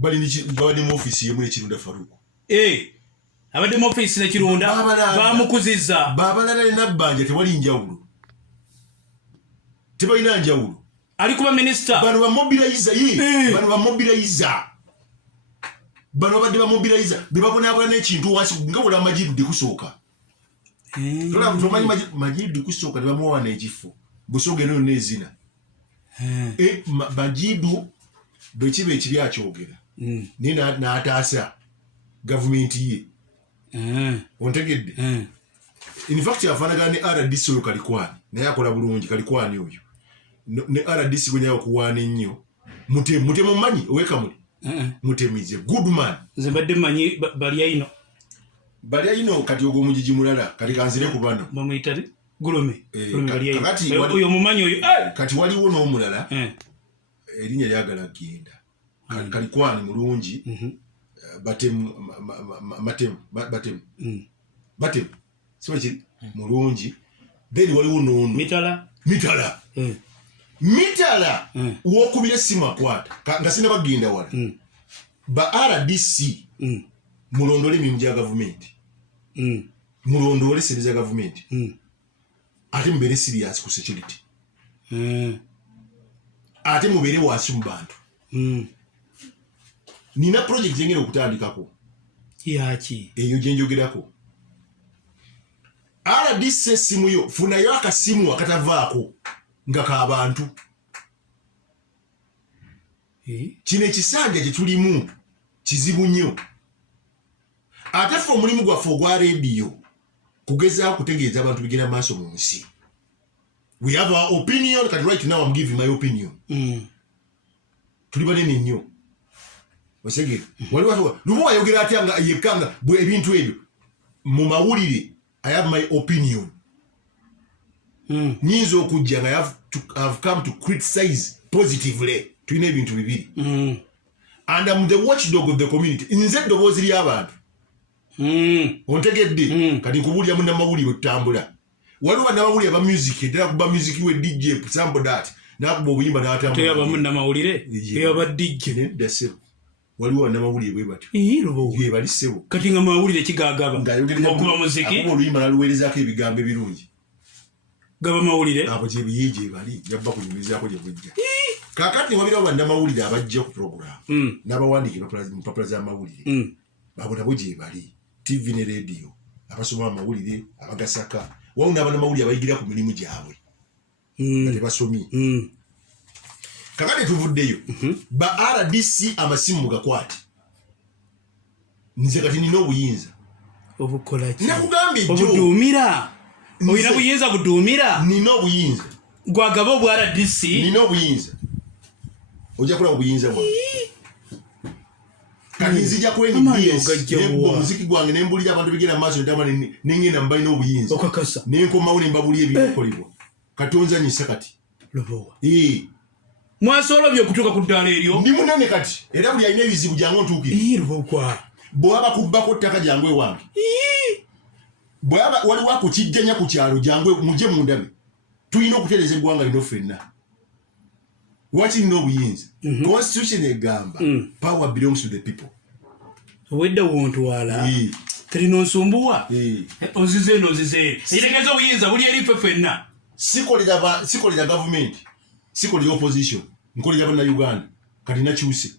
bali mu office yemu ekirunda Faruku abadde mu office nekirunda bamukuziza babalala nabbanja tewali njawulo tebalina njawulo ali kuba minister bano badde bamobiliza bebabonaabona n'ekintu wansi nga bula Majidu dikusooka tomanyi Majidu dikusooka tebamuwa n'ekifo Busoga eno n'ezina Majidu bwe kiba ekiri akyogera naye n'ataasa gavumenti ye ontegedde in fact afaanagana ne RDC oyo Kalikwani naye akola bulungi Kalikwani oyo ne RDC gwe nyayo okuwaana ennyo mutemu mmanyi owekamuli mutemize good man nze mbadde mmanyi Balyaino kati ogwo omujiji mulala kati kanzire ku bano bamuyita Gulume oyo mumanyi oyo kati waliwo n'omulala erinnya lyagala genda Kalikwani mulungi batemu siwe mulungi then waliwo n'ono mitala wokubira simu akwata nga sinaba genda wala ba RDC mulondole emirimu gya gavumenti mulondole sente za gavumenti ate mubere serious ku security ate mubere wansi mu bantu nina project jengera okutandikako yaki eyo gyenjogerako RDC simu yo funayo akasimu akatavaako nga k'abantu kino ekisanja gye tulimu kizibu nnyo ate ffe omulimu gwaffe ogwa rediyo kugezaako kutegeeza abantu bigenda maaso mu nsi we have our opinion kati right now I'm giving my opinion tuli banene nnyo osegere waliwo lubo wayogera atya nga yekanga bwe ebintu ebyo mu mawulire I have my opinion nyinza okujja nga I've come to criticize positively tulina ebintu bibiri and I'm the watchdog of the community nze eddoboozi ly'abantu ontegedde kati nkubulira munnamawulire otambula waliwo bannamawulire aba music eddala kuba music we DJ sample that nakuba obuyimba n'atambula teyaba munnamawulire eyaba DJ nedasebo waliwo bannamawulire bwe batyo ye bali ssebo kati nga mawulire kigagaba okuba muziki akuba oluyimba naluweerezaako ebigambo ebirungi gaba mawulire abo gye bali yabba kunyumirizaako gye bujja kaakati wabirawo bannamawulire abajja ku program n'abawandiika empapula z'amawulire abo nabo gye bali TV ne radio abasoma amawulire abagasaka wawu n'abannamawulire abayigira ku mirimu gyabwe nga tebasomi kakati tuvuddeyo ba RDC amasimu mugakwate nze kati nina obuyinza obukolaki nakugambye obuduumira oyina buyinza buduumira nina obuyinza gwagaba obwa RDC nina obuyinza ojja kulaba obuyinza bwange kati nzija muziki gwange nembulira abantu bigenda mu maaso ntama nengenda mubalina obuyinza okakasa nenkomawo nembabulira ebikolebwa kati onzanyisa kati lobowa mwasolobye okutuuka ku ddaala eryo ndi munene kati era buli alina ebizibu jangu ontuukire bw'aba kubbako ttaka jangu ewange bw'aba waliwo akukijjanya ku kyalo jangu mujje mundabe tulina okutereeza eggwanga lino ffenna waki nina obuyinza constitution egamba power belongs to the people wedde wontwala kati nonsumbuwa onzize eno nzize ekitegeeza obuyinza buli eri ffe ffenna sikolera gavumenti sikolera opposition nkolera bannayuganda kati nakyuse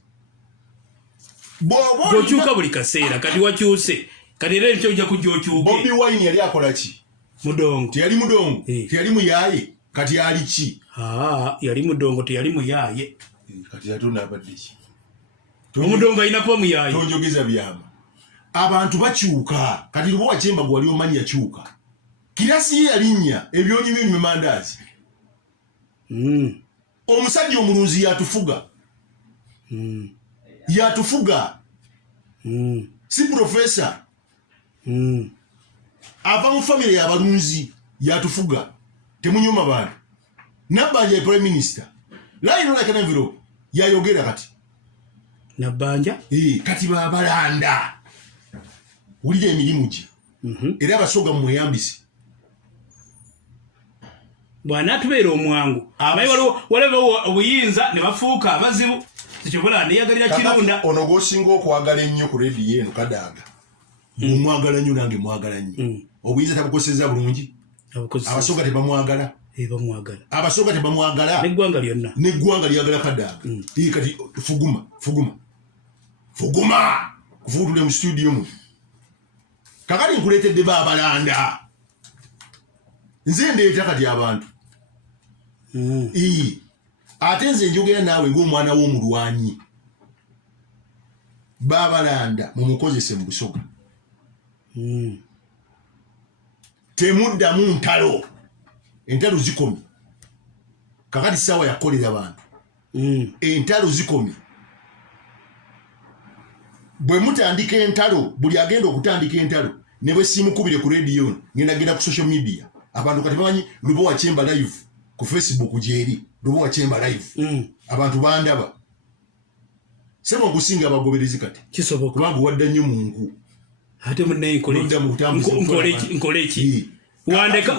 okyuka buli kaseera kati wakyuse kati era ekyo ojja kujja okyuke Bobi Wine yali akola ki mudongo teyali mudongo teyali muyaaye kati ali ki yali mudongo teyali muyaaye kati atunda abadde ki omudongo alina kuba muyaaye tonjogeza byama abantu bakyuka kati lubo wachemba gwali omanyi yakyuka kirasi ye yalinnya ebyonyi byonyi mandazi omusajja omulunzi yatufuga si profesa ava mu family y'abalunzi yatufuga temunyuma bantu Nabbanja prime minister layino like an envelope yayogera kati Nabbanja kati babalanda wulira emirimu gye era abasoga mumweyambise bwana tubeera omwangu abayi waliwo obuyinza ne bafuuka abazibu Sichobola neyagalira Kirunda. Ono gosinga okwagala ennyo ku radio eno Kadaga. Mwagala nnyo nange mwagala nnyo. Obuyinza tabukoseza bulungi. Abasoga tebamwagala. Bamwagala. Abasoga tebamwagala. Neggwanga lyonna. Neggwanga lyagala Kadaga. Kati fuguma. Kuvudule mu studio mu. Kakali nkuleetedde Babalanda. Nze ndeeta kati abantu. Ate nze njogera naawe ng'omwana w'omulwanyi. Babalanda mumukozese mu Busoga. Temuddamu ntalo. Entalo zikomi. Kakati sawa yakolera abantu. Entalo zikomi. Bwe mutandika entalo, buli agenda okutandika entalo, ne bwe simukubire ku radio, ngenda ku social media. Abantu kati bamanyi Lubowa Chemba live ku Facebook jeri, Lubowa Chemba live. Abantu bandaba. Sema okusinga abagoberezi kati. Kisoboka. Kubanga wadda nnyo Mungu. Ate munne nkoleki.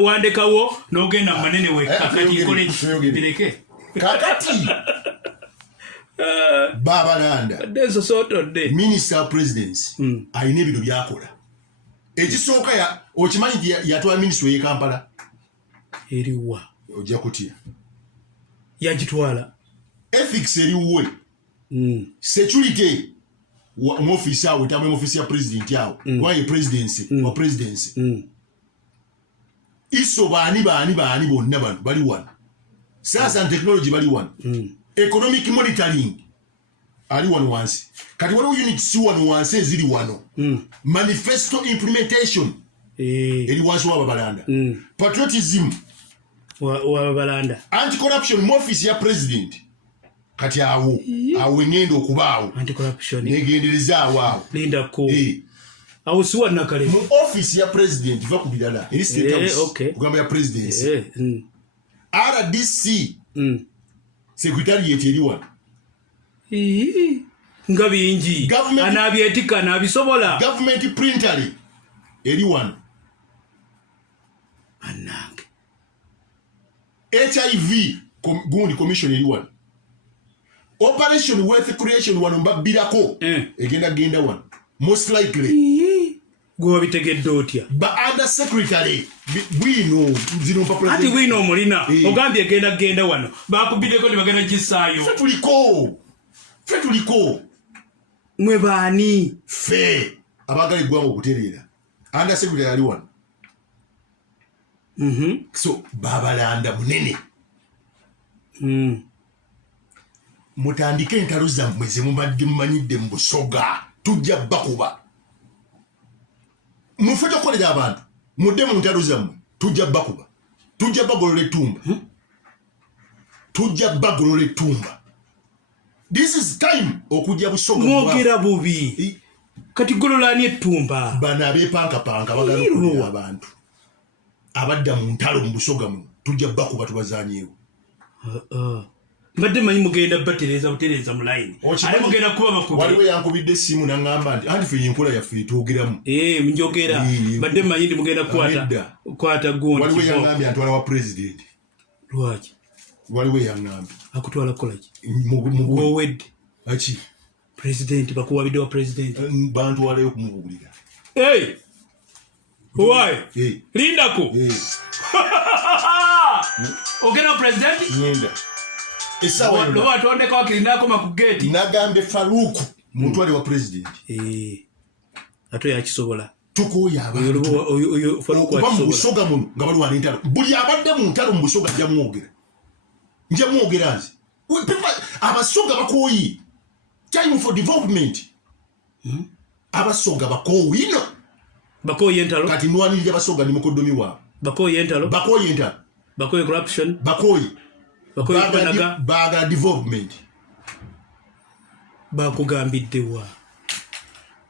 Wandekawo n'ogenda mu manene wekka kati nkoleki. Bireke. Kakati. Babalanda. Dezo soto de. Minister Presidency. Alina ebintu byakola. Ekisooka okimanyi yatwala ministry y'e Kampala. Eriwa. Ojja kutya. Yagitwala. Ethics eriwe. Security mu office awo tamwe mu office ya president awo. Kwa ye presidency wa presidency. Iso bani bonna bali wano. Science and technology bali wano. Economic monitoring ali wano wansi. Kati waliwo units wano wansi eziri wano. Manifesto implementation eri wansi wa Babalanda. Patriotism wa Babalanda. Anti-corruption mu office ya president. Kati awo ngendo okubaawo. Anti-corruption. Negendereza awo. Linda ko. Awo siwa nakale. Mu office ya president va kubidala. Eri state house. Kugamba ya presidency. RDC. Secretariat eri wano. Nga bingi. Anabyetika nabisobola. Government printer eri wano. Anange. HIV gundi commission eri wano. Operation wealth creation wano mbabirako. Genda wano. Most likely. Gwa bitegedde otya. Ba under secretary bwino zino pa president. Ati bwino omulina. Ogambye genda wano. Bakubideko ne bagenda gisaayo. Fe tuliko. Mwe baani. Fe. Abagala eggwanga okutereera. Under secretary ali wano. So Babalanda munene. Mutandike entalo zammwe ze mubadde mumanyidde mu Busoga. Tujja bakuba. Mufete okukolera abantu. Mudde mu ntalo zammwe. Tujja bakuba. Tujja bagolola ettumba. Tujja bagolola ettumba. This is time okujja Busoga. Mwogera bubi. Kati gololani ettumba. Bana abepankapanka bagala okukolera abantu. Abadda mu ntalo mu Busoga mu. Tujja bakuba tubazanyeewo. Mbadde manyi mugenda batereza butereza mu line. Ali mugenda kuba bakuba. Waliwo yankubidde simu nangamba nti anti fe enkola yaffe twogeramu. Njogera. Mbadde manyi ndi mugenda kwata gondi. Waliwo yangambye antwala wa president. Lwaki? Waliwo yangambye. Akutwala kolaki? Mu wedde. Aki? President bakuwabidde wa president. Bantwalayo kumubuulira. Why? Lindako. Ogenda president? Ngenda. Lo atonde kwa kilindako makugeti. Nagambe Faruku mutwale wa president. Ato ya kisobola. Tukoya abantu. Faruku wa kisobola. Busoga muno nga bali wano entalo. Buli abadde mu ntalo mu Busoga nja mwogera nze. Abasoga bakoyi. Time for development. Abasoga bakoyi no. Bakoyi entalo. Kati nwanirira abasoga ni mukodomi wa. Bakoyi entalo. Bakoyi corruption. Bakoyi baga development. Bakugambiddewa.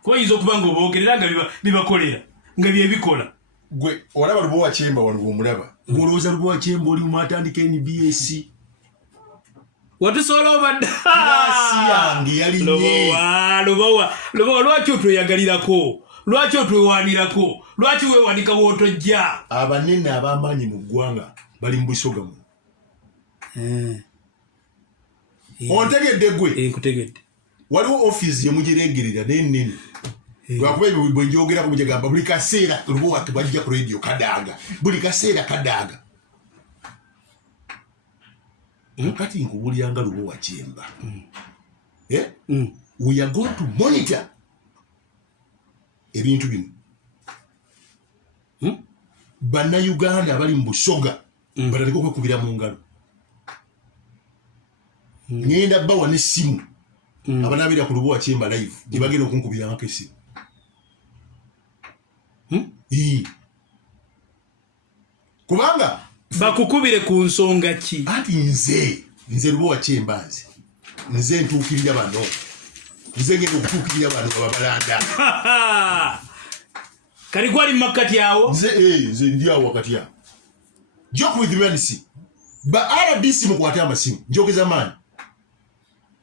Koyizo kubanga obogerera nga bibakolera nga byebikola. Gwe olaba Lubowa Chemba wano omulaba. Golooza Lubowa Chemba oli mwatandika NBS. Watusola obadde. Nasi yange yali nye. Lubowa lwaki otweyagalirako? Lwaki otwewanirako? Lwaki weewanika wootojja? Abanene ab'amaanyi mu ggwanga bali mu Busoga mu. ontegedde gwe nkutegedde waliwo office yemugirengerera nenene lwakuba ebyo bwe njogera ku mujagamba buli kaseera lubo bajja ku radio kadaaga buli kaseera kadaaga kati nkubulyanga lubo wachemba we are going to monitor ebintu bino bannayuganda bali mu busoga bataleka okwekubira mu ngalo ngenda bawa n'essimu abanabira ku lubo wachemba live nebagenda okunkubirangako essimu kubanga bakukubire ku nsonga ki ati nze lubo wachemba nze ntuukirira bano nze ngenda okutuukirira bano ababalanda kali gwali makati awo nze ndi awo wakati awo joke with humanity ba RDC mukwate amasimu njogeza maani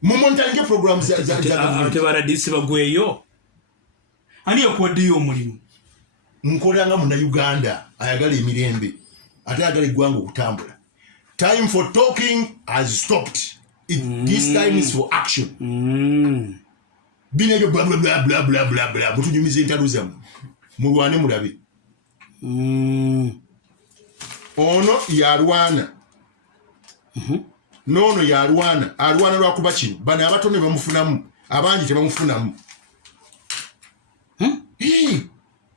mumontalinge programs za ate ba RDC bagweyo ani yakuwaddeyo omulimu nkolanga muna Uganda ayagala emirembe ate ayagala eggwanga okutambula time for talking has stopped this time is for action bine byo bla bla bla bla bla bla mutunyumize entaluza mulwane mulabe ono yarwana nono yarwana lwakuba kino bana abatone bamufunamu abangi tebamufunamu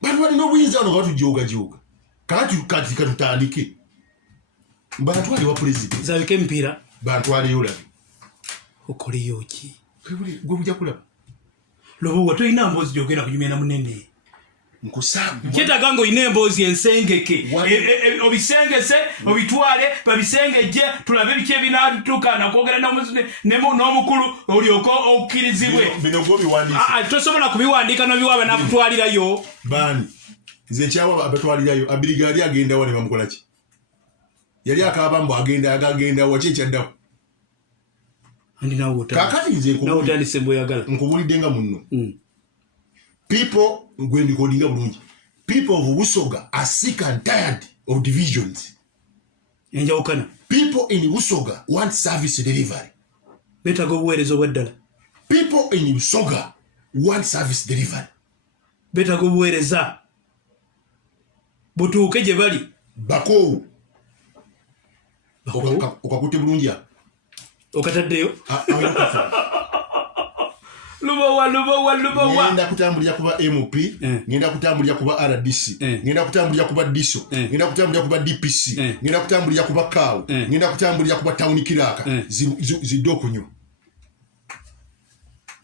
bantu balina obuyinza wano batujoga kati katutandike bantwale wa president zabike mpira bantwale olabe okoliyo ki gwe bujja kulaba lobo watolina mboozi gyogenda kunyumya munene nkusamba kyetaga ng'olina emboozi ensengeke obisengese obitwale babisengeje tulabe biki ebinatuuka nakwogera n'omukulu olyoka okkirizibwe bino gwobiwandiika tosobola kubiwandiika nobiwaaba nakutwalirayo baani nze nkyawa abatwalirayo abirigaali agendawo ne bamukola ki yali akaaba mbu agenda waki ekyaddako kakati nze nkubulidde nga munno people going to bulungi people of Busoga are sick and tired of divisions enjawukana people in Busoga want service delivery betaga obuweereza obwaddala people in Busoga want service delivery betaga obuweereza butuuke gye bali bakoowu okakutte bulungi okataddeyo lubowa ngenda kutambulira kuba MP ngenda kutambulira kuba RDC ngenda kutambulira kuba DISO ngenda kutambulira kuba DPC ngenda kutambulira kuba KAU ngenda kutambulira kuba town kiraka zidokunyo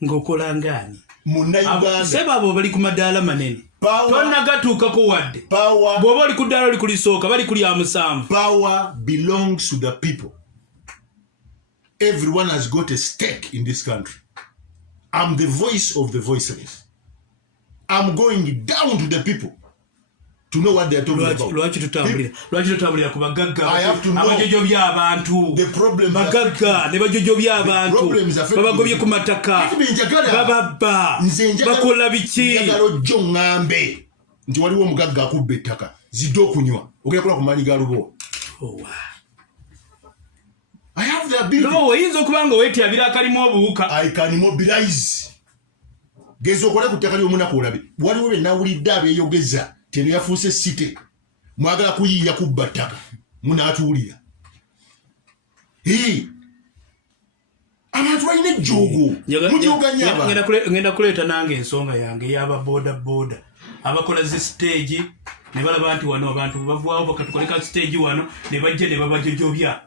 ngokola ngani munna Uganda seba abo bali ku madaala manene tonna gatuukako wadde power bw'oba oli ku ddaala oli kulisooka bali kuli amusanvu power belongs to the people everyone has got a stake in this country. I'm the voice of the voiceless. I'm going down to the people to know what they are talking about. Lwaki tutambulira ku bagagga I have to know abajojo by'abantu the problem bagagga ne bajojo by'abantu babagobye ku mataka bababba bakola biki njagalo jjo ngambe nti waliwo omugagga akubba ettaka zidde okunywa ogenda kola ku maanyi ga lubo. I have the ability. No, oyinza okubanga weetyabira akalimu obuwuka. I can mobilize. Gezo okole ku ttaka ly'omunaku olabe. Waliwo be nawulidde abeeyogeza teno yafuuse site. Mwagala kuyiiya kubba ttaka. Munaatuwulira. Abantu balina ejjoogo. Mujooganya abantu. Ngenda kuleeta nange ensonga yange ey'aba boda. Abakola zi stage ne balaba nti wano abantu bavaawo bakatukoleka stage wano ne bajja ne babajojobya.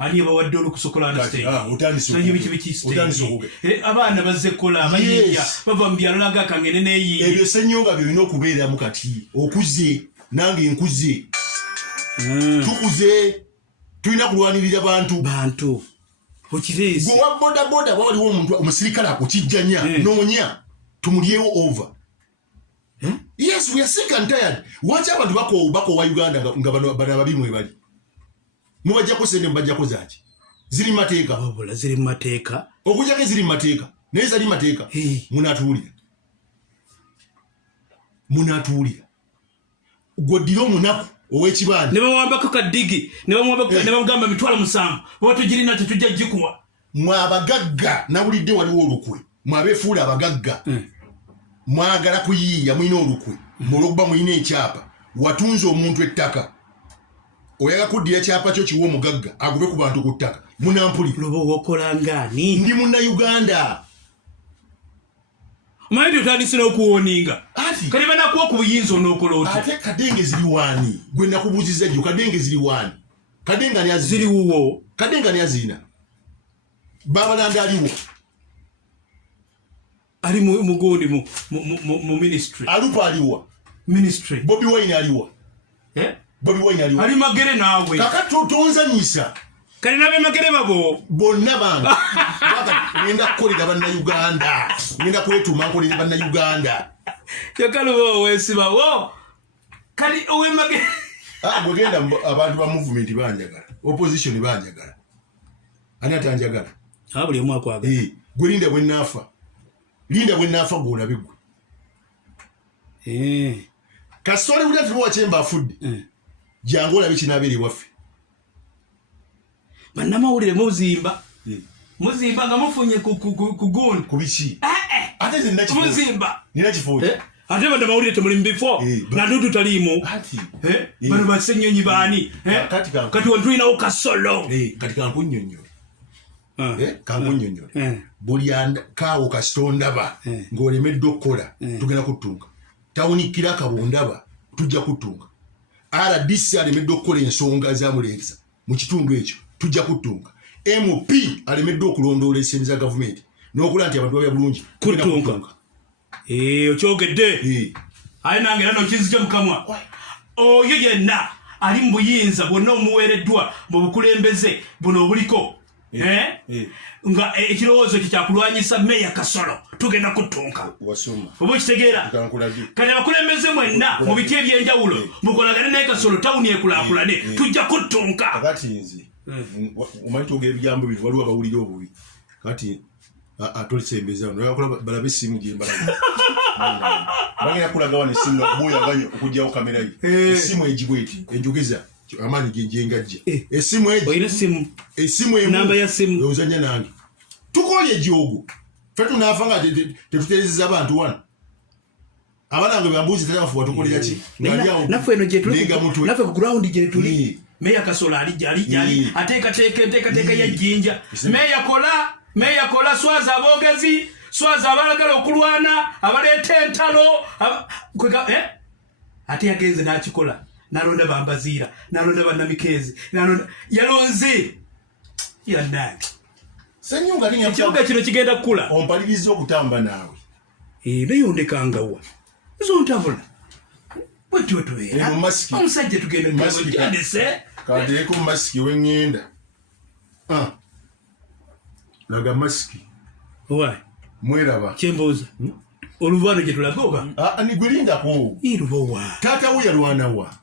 Ani bawadde olukusokola na stage. Utandise. Biki abaana bazze kola abayiya bava mu byalo naga kangene neyi. Ebyo senyonga byolina okubeeramu kati. Okuze nange nkuze. Tukuze tulina kulwanirira bantu. Okirezi. Gwe wa boda waliwo omuntu omusirikale akukijjanya noonya tumulyewo over. Yes, we are sick and tired. Wacha abantu bako wa Uganda nga bano ababimwe bali. Mubajjako sente mbajjako zaaki ziri mateeka obola ziri mateeka okujjako ziri mateeka naye zali mateeka munatuulira gwoddira omunaku ow'ekibanja ne bawambako kadigi ne bamugamba mitwalo 7 bwatugirina tetujja gikuwa mwabagagga nawulidde waliwo olukwe mwabefuula abagagga mwagala kuyiiya mulina olukwe mulogba mulina ekyapa watunze omuntu ettaka oyaga kuddira ekyapa kyo kiwa omugagga agube ku bantu ku ttaka munampuli lobowokolangani ndi munnayuganda omanyi otandise n'okuwoninga kale banakuwa ku buyinza onookola oti ate kadenge ziri waani gwe nakubuuziza jjo kadenge ziri waani kadenga ni ziri wuwo kadenga ni azina babalanda aliwo ali mugondi mu ministry alupa aliwa ministry Bobi Wine aliwa Bobi Wine aliwa ali magere naawe kakati tonzanyisa kale nabe magere babo bonna bange ngenda kukolera bannayuganda ngenda kwetuma nkolera bannayuganda kyakaluba wesibawo kali owe magere bwegenda abantu ba movement banjagala opposition banjagala ani atanjagala buli omu akwagala gwe linda bwe naafa gwolabe gwe kasitole buli ati bwachemba afudde jangu olabe kinaabeera ewaffe bannamawulire muzimba nga mufunye ku gundi ku biki ate ze muzimba nina kifuuti ate bannamawulire temuli mu bifo natu tutaliimu bano basenyonyi baani kati wetulinawo kasolo kati kankunnyonnyole buli kaawo kasitondaba ng'olemedde okukola tugenda kuttunga tawunikira kabundaba tujja kuttunga RDC alemedde okukola ensonga zamuleeza mu kitundu ekyo tujja kuttunga MP alemedde okulondoola ensimbi za gavumenti n'okulaba nti abantu babya bulungi kuttunga okyogedde aye nange era nokizi kyo mukamwa oyo yenna ali mu buyinza bwonna omuweereddwa mu bukulembeze buno obuliko nga ekirowoozo ekyo kyakulwanyisa meya Kasolo tugenda kuttunka oba okitegeera kati abakulembeze mwenna mu biti ebyenjawulo mukolagane naye Kasolo tawuni ekulaakulane tujja kuttunka kati nze omanyi twogera ebigambo bino waliwo abawulira obubi kati tolisembeza balabe essimu gyembalaga bagenda kulaga wano essimu buyaganye okugyawo kamera ye essimu egibweti enjogeza amaanyi gyengajja essimu emu namba ya simu ozanya nange tukolye ejogo ffe tunaafa nga tetuterezeza abantu wano abanange bambuuzi tatabafuba tukolera ki naffe eno gyetuli naffe ku ground gyetuli meya Kasolo ali ateekateeka enteekateeka y'ejjinja meya kola swaza aboogezi swaza abalagala okulwana abaleeta entalo ate yagenze n'akikola nalonda bambaziira nalonda bannamikeezi yalonze yannange ekibuga kino kigenda kukula ompaliriza okutamba naawe beyondekangawa zontabula bwetwotobeera omusajja tugendandese kateeko mu masiki wengenda laga masiki mweraba kyembooza oluvano gye tulaga oba nigwelindako irubowa taata wo yalwanawa